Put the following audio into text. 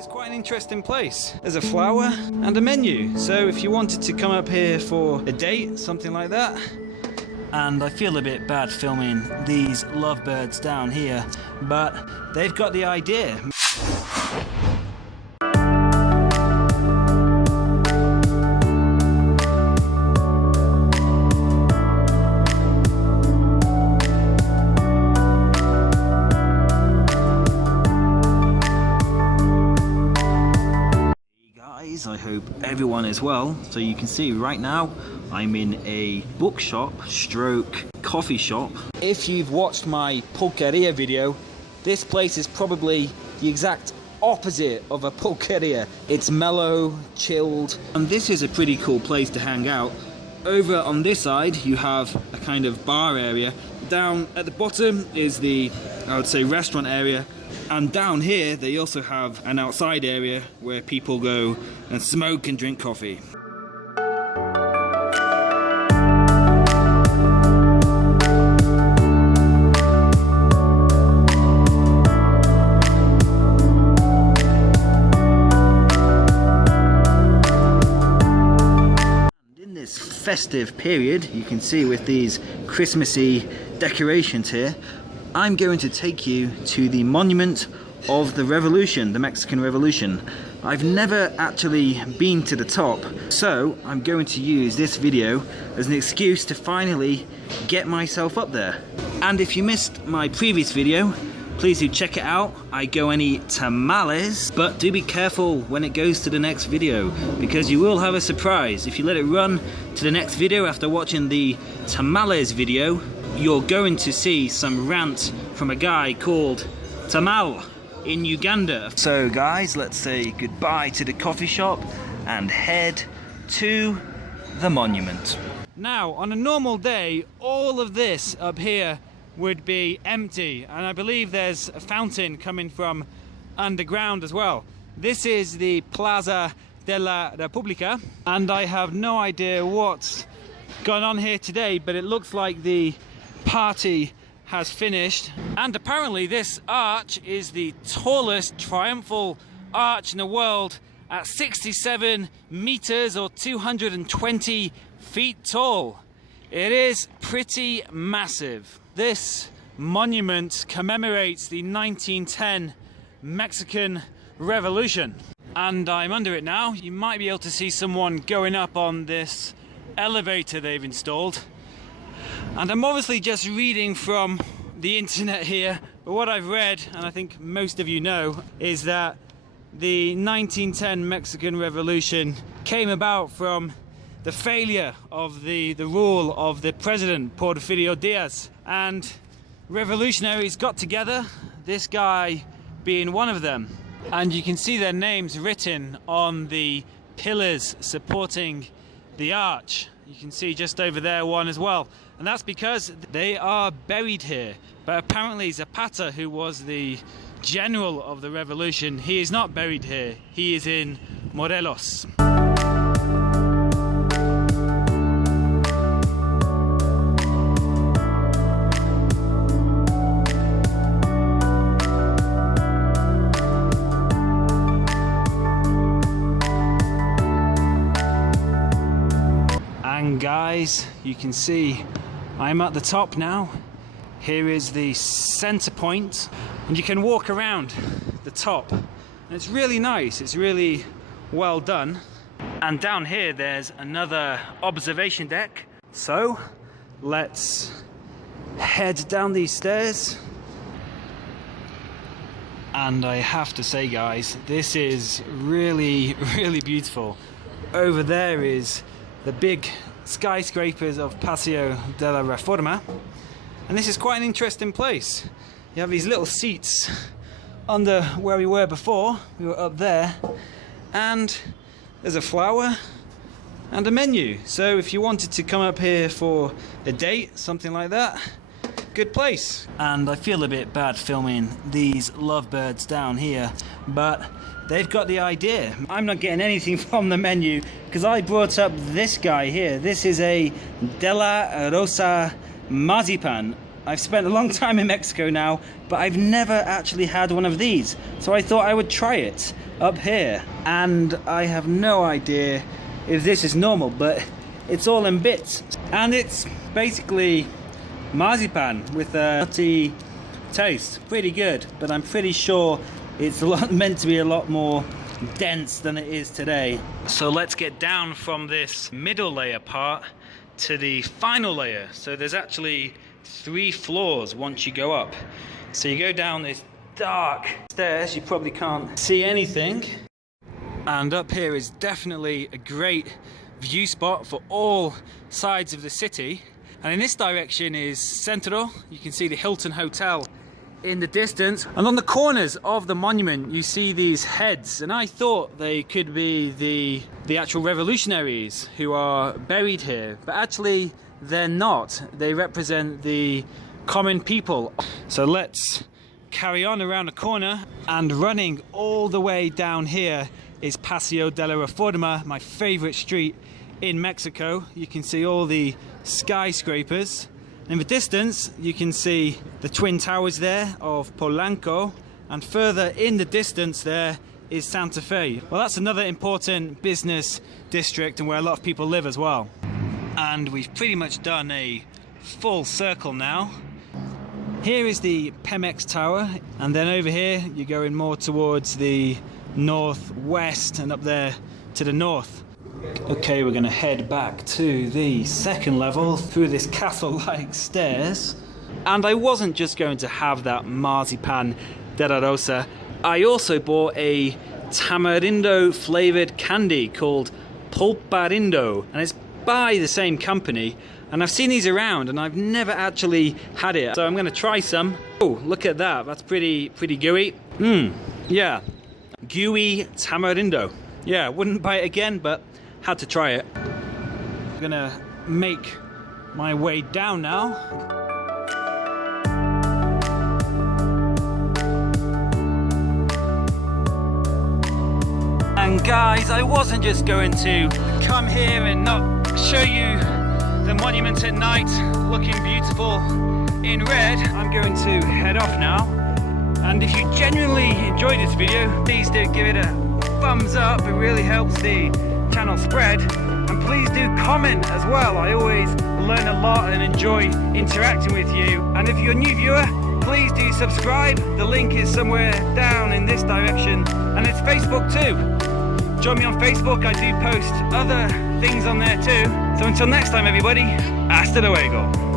is quite an interesting place. There's a flower and a menu, so if you wanted to come up here for a date, something like that. And I feel a bit bad filming these lovebirds down here, but they've got the idea. I hope everyone is well. So you can see right now I'm in a bookshop stroke coffee shop. If you've watched my pulqueria video, this place is probably the exact opposite of a pulqueria. It's mellow, chilled, and this is a pretty cool place to hang out. Over on this side you have a kind of bar area. Down at the bottom is the, I would say, restaurant area. And down here they also have an outside area where people go and smoke and drink coffee. Festive period, you can see with these Christmassy decorations here, I'm going to take you to the Monument of the Revolution, the Mexican Revolution. I've never actually been to the top, so I'm going to use this video as an excuse to finally get myself up there. And if you missed my previous video, please do check it out. I go and eat tamales, but do be careful when it goes to the next video, because you will have a surprise. If you let it run to the next video after watching the tamales video, you're going to see some rant from a guy called Tamal in Uganda. So guys, let's say goodbye to the coffee shop and head to the monument. Now, on a normal day, all of this up here would be empty, and I believe there's a fountain coming from underground as well. This is the Plaza de la República, and I have no idea what's gone on here today, but it looks like the party has finished. And apparently this arch is the tallest triumphal arch in the world at 67 meters or 220 feet tall. It is pretty massive. This monument commemorates the 1910 Mexican Revolution, and I'm under it now. You might be able to see someone going up on this elevator they've installed, and I'm obviously just reading from the internet here, but what I've read, and I think most of you know, is that the 1910 Mexican Revolution came about from the failure of the rule of the president Porfirio Diaz, and revolutionaries got together, this guy being one of them, and you can see their names written on the pillars supporting the arch. You can see just over there one as well, and that's because they are buried here. But apparently Zapata, who was the general of the revolution, he is not buried here, he is in Morelos. And guys, you can see I'm at the top now. Here is the center point, and you can walk around the top, and it's really nice, it's really well done. And down here there's another observation deck, so let's head down these stairs. And I have to say guys, this is really beautiful. Over there is the big skyscrapers of Paseo de la Reforma, and this is quite an interesting place. You have these little seats under where we were before. We were up there, and there's a flower and a menu, so if you wanted to come up here for a date, something like that, good place. And I feel a bit bad filming these lovebirds down here, but they've got the idea. I'm not getting anything from the menu because I brought up this guy here. This is a De La Rosa Marzipan. I've spent a long time in Mexico now, but I've never actually had one of these. So I thought I would try it up here. And I have no idea if this is normal, but it's all in bits. And it's basically marzipan with a nutty taste. Pretty good, but I'm pretty sure it's meant to be a lot more dense than it is today. So let's get down from this middle layer part to the final layer. So there's actually 3 floors once you go up. So you go down this dark stairs, you probably can't see anything. And up here is definitely a great view spot for all sides of the city. And in this direction is Centro. You can see the Hilton Hotel in the distance, and on the corners of the monument you see these heads, and I thought they could be the actual revolutionaries who are buried here, but actually they're not. They represent the common people. So let's carry on around the corner, and running all the way down here is Paseo de la Reforma, my favorite street in Mexico. You can see all the skyscrapers. In the distance, you can see the Twin Towers there of Polanco, and further in the distance there is Santa Fe. Well, that's another important business district and where a lot of people live as well. And we've pretty much done a full circle now. Here is the Pemex Tower, and then over here you're going more towards the northwest and up there to the north. Okay, we're going to head back to the second level through this castle-like stairs. And I wasn't just going to have that marzipan de la rosa. I also bought a tamarindo flavoured candy called Pulparindo, and it's by the same company. And I've seen these around and I've never actually had it. So I'm going to try some. Oh, look at that. That's pretty gooey. Yeah. Gooey tamarindo. Yeah, wouldn't buy it again, but had to try it. I'm gonna make my way down now. And guys, I wasn't just going to come here and not show you the monument at night looking beautiful in red. I'm going to head off now. And if you genuinely enjoyed this video, please do give it a thumbs up. It really helps the channel spread, and please do comment as well. I always learn a lot and enjoy interacting with you. And if you're a new viewer, please do subscribe. The link is somewhere down in this direction, and it's Facebook too. Join me on Facebook. I do post other things on there too. So until next time everybody, hasta luego.